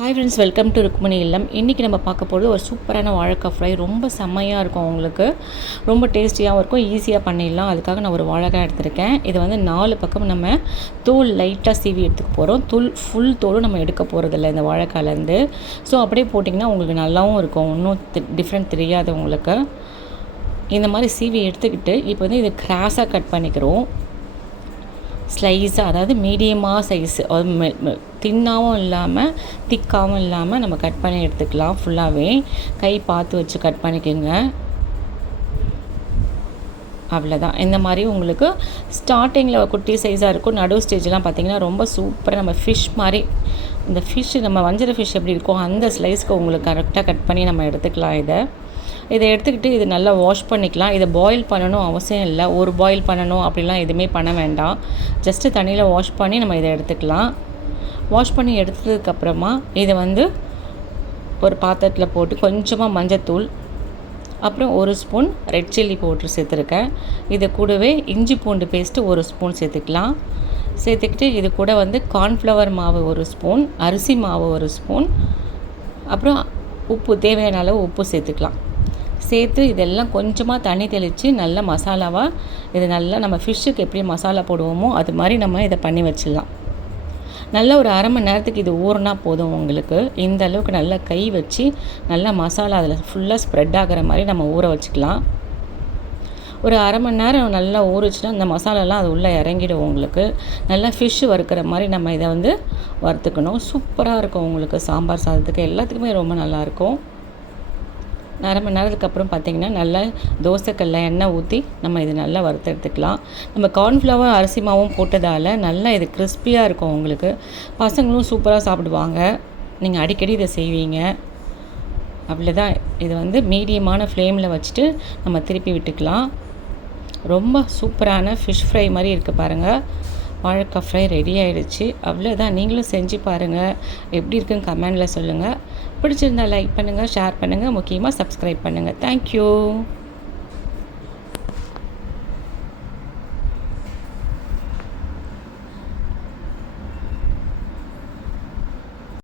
Hi friends welcome to Rukmani Illam இன்றைக்கி நம்ம பார்க்க போகிறது ஒரு சூப்பரான வாழைக்காய் ஃப்ரை ரொம்ப செம்மையாக இருக்கும் உங்களுக்கு. ரொம்ப டேஸ்டியாகவும் இருக்கும். ஈஸியாக பண்ணிடலாம். அதுக்காக நான் ஒரு வாழைக்காய் எடுத்திருக்கேன். இது வந்து நாலு பக்கம் நம்ம தோல் லைட்டாக சீவி எடுத்துக்க போகிறோம் தூள் ஃபுல் தோலும் நம்ம எடுக்க போகிறதில்ல இந்த வாழைக்காயிலேருந்து. ஸோ அப்படியே போட்டிங்கன்னா உங்களுக்கு நல்லாவும் இருக்கும். ஒன்றும் டிஃப்ரெண்ட் தெரியாது உங்களுக்கு. இந்த மாதிரி சீவி எடுத்துக்கிட்டு இப்போ வந்து இது கிராஸாக கட் பண்ணிக்கிறோம். ஸ்லைஸாக அதாவது மீடியமாக சைஸு தின்னாகவும் இல்லாமல் திக்காகவும் இல்லாமல் நம்ம கட் பண்ணி எடுத்துக்கலாம் ஃபுல்லாகவே கை பார்த்து வச்சு கட் பண்ணிக்கோங்க. அவ்வளோதான் இந்த மாதிரி உங்களுக்கு ஸ்டார்டிங்கில் குட்டி சைஸாக இருக்கும். நடு ஸ்டேஜ்லாம் பார்த்திங்கன்னா ரொம்ப சூப்பராக நம்ம ஃபிஷ் மாதிரி இந்த ஃபிஷ் நம்ம வஞ்சர ஃபிஷ் எப்படி இருக்கோ அந்த ஸ்லைஸ்க்கு உங்களுக்கு கரெக்டாக கட் பண்ணி நம்ம எடுத்துக்கலாம் இதை. இதை எடுத்துக்கிட்டு இது நல்லா வாஷ் பண்ணிக்கலாம். இதை பாயில் பண்ணணும் அவசியம் இல்லை. ஒரு பாயில் பண்ணணும் அப்படிலாம் எதுவுமே பண்ண வேண்டாம். ஜஸ்ட்டு தண்ணியில் வாஷ் பண்ணி நம்ம இதை எடுத்துக்கலாம். வாஷ் பண்ணி எடுத்ததுக்கப்புறமா இதை வந்து ஒரு பாத்திரத்தில் போட்டு கொஞ்சமாக மஞ்சத்தூள் அப்புறம் ஒரு ஸ்பூன் ரெட் சில்லி பவுட்ரு சேர்த்துருக்கேன். இது கூடவே இஞ்சி பூண்டு பேஸ்ட்டு ஒரு ஸ்பூன் சேர்த்துக்கலாம். சேர்த்துக்கிட்டு இது கூட வந்து கார்ன்ஃப்ளவர் மாவு ஒரு ஸ்பூன் அரிசி மாவு ஒரு ஸ்பூன் அப்புறம் உப்பு தேவையான அளவு உப்பு சேர்த்துக்கலாம். சேர்த்து இதெல்லாம் கொஞ்சமாக தண்ணி தெளித்து நல்ல மசாலாவாக இது நல்லா நம்ம ஃபிஷ்ஷுக்கு எப்படி மசாலா போடுவோமோ அது மாதிரி நம்ம இதை பண்ணி வச்சிடலாம். நல்ல ஒரு அரை மணி நேரத்துக்கு இது ஊறினா போதும் உங்களுக்கு. இந்த அளவுக்கு நல்லா கை வச்சு நல்லா மசாலா அதில் ஃபுல்லாக ஸ்ப்ரெட் ஆகிற மாதிரி நம்ம ஊற வச்சுக்கலாம். ஒரு அரை மணி நேரம் நல்லா ஊறிச்சுன்னா அந்த மசாலாலாம் அது உள்ளே இறங்கிடும் உங்களுக்கு. நல்லா ஃபிஷ்ஷு வறுக்கிற மாதிரி நம்ம இதை வந்து வறுத்துக்கணும். சூப்பராக இருக்கும் உங்களுக்கு சாம்பார் சாதத்துக்கு. எல்லாத்துக்குமே ரொம்ப நல்லாயிருக்கும் அரை மணி நேரத்துக்கு அப்புறம் பார்த்திங்கன்னா நல்லா தோசைக்கல்ல எண்ணெய் ஊற்றி நம்ம இது நல்லா வறுத்து எடுத்துக்கலாம். நம்ம கார்ன்ஃப்ளவர் அரிசி மாவும் போட்டதால் நல்லா இது கிறிஸ்பியாக இருக்கும் உங்களுக்கு. பசங்களும் சூப்பராக சாப்பிடுவாங்க. நீங்கள் அடிக்கடி இதை செய்வீங்க. அப்படி தான் இது வந்து மீடியமான ஃப்ளேமில் வச்சுட்டு நம்ம திருப்பி விட்டுக்கலாம். ரொம்ப சூப்பரான ஃபிஷ் ஃப்ரை மாதிரி இருக்குது பாருங்கள் வாழைக்காய் ஃப்ரை ரெடி ஆகிடுச்சு அவ்வளோதான் நீங்களும் செஞ்சு பாருங்கள் எப்படி இருக்குன்னு கமெண்டில் சொல்லுங்கள் பிடிச்சிருந்தா லைக் பண்ணுங்கள் ஷேர் பண்ணுங்கள் முக்கியமாக சப்ஸ்கிரைப் பண்ணுங்கள் தேங்க்யூ